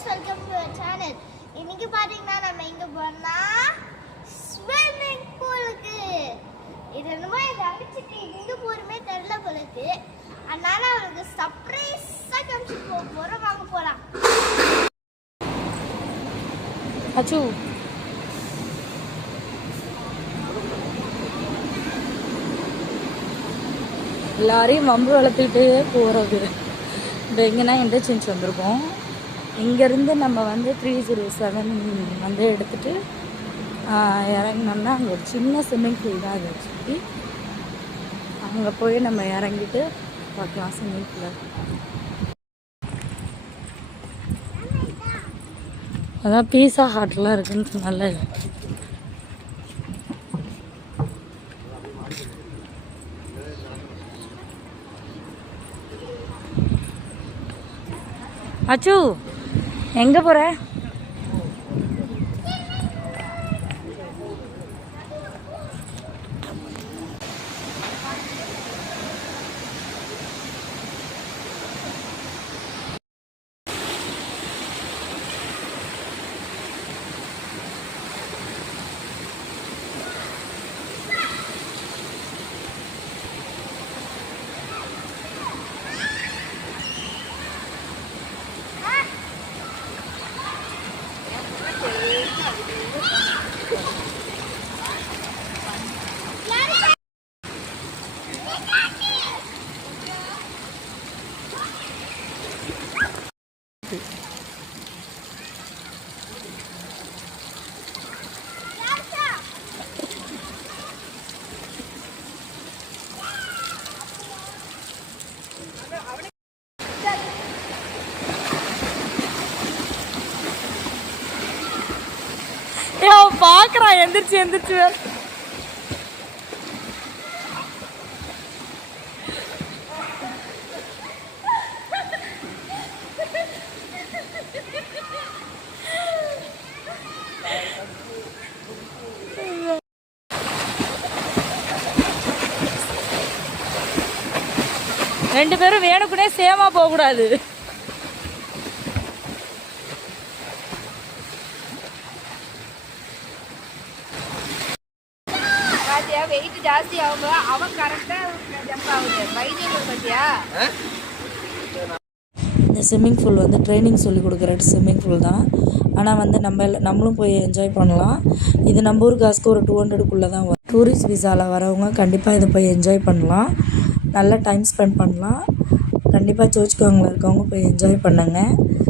Friends, welcome to our channel. இன்னைக்கு பாத்தீங்கன்னா நம்ம எங்க போறோம்னா ஸ்விம்மிங் பூலுக்கு. இது என்னமோ எங்க அடிச்சிட்டு எங்க போறமே தெரியல போலுக்கு. அதனால அவளுக்கு சர்ப்ரைஸா காமிச்சிட்டு போறோம். வாங்க போலாம். அச்சு எல்லாரையும் வம்பு வளர்த்துக்கிட்டே போகிறது. இப்போ எங்கன்னா இன்டர்சேஞ்ச் வந்திருக்கோம். இங்கேருந்து நம்ம வந்து 307 வந்து எடுத்துகிட்டு இறங்கினோம்னா அங்கே ஒரு சின்ன ஸ்விம்மிங் பூல் தான் அது. ஆக்சுவலி அங்கே போய் நம்ம இறங்கிட்டு பார்க்கலாம் ஸ்விம்மிங் பூலை. அதான் பீஸா ஹாட்லாம் இருக்குன்னு சொன்னால. அச்சு எங்க போற? பாக்குறான் எந்திரிச்சு எந்திரிச்சு. ரெண்டு பேரும் வேணுக்குனே சேமா போக கூடாது. வெயிட் ஜாஸ்தி ஆகும். அவன் கரெக்டா ஜம்ப் ஆகுது. வைத்தியம் பத்தியா? இந்த ஸ்விம்மிங் பூல் வந்து ட்ரைனிங் சொல்லி கொடுக்குற ஸ்விம்மிங் பூல் தான். ஆனால் வந்து நம்மளும் போய் என்ஜாய் பண்ணலாம். இது நம்ம ஊர் காசுக்கு ஒரு 200க்குள்ளே தான் வரும். டூரிஸ்ட் விசாவில் வரவங்க கண்டிப்பாக இதை போய் என்ஜாய் பண்ணலாம். நல்லா டைம் ஸ்பெண்ட் பண்ணலாம். கண்டிப்பாக சர்ச் காங்கில் இருக்கவங்க போய் என்ஜாய் பண்ணுங்கள்.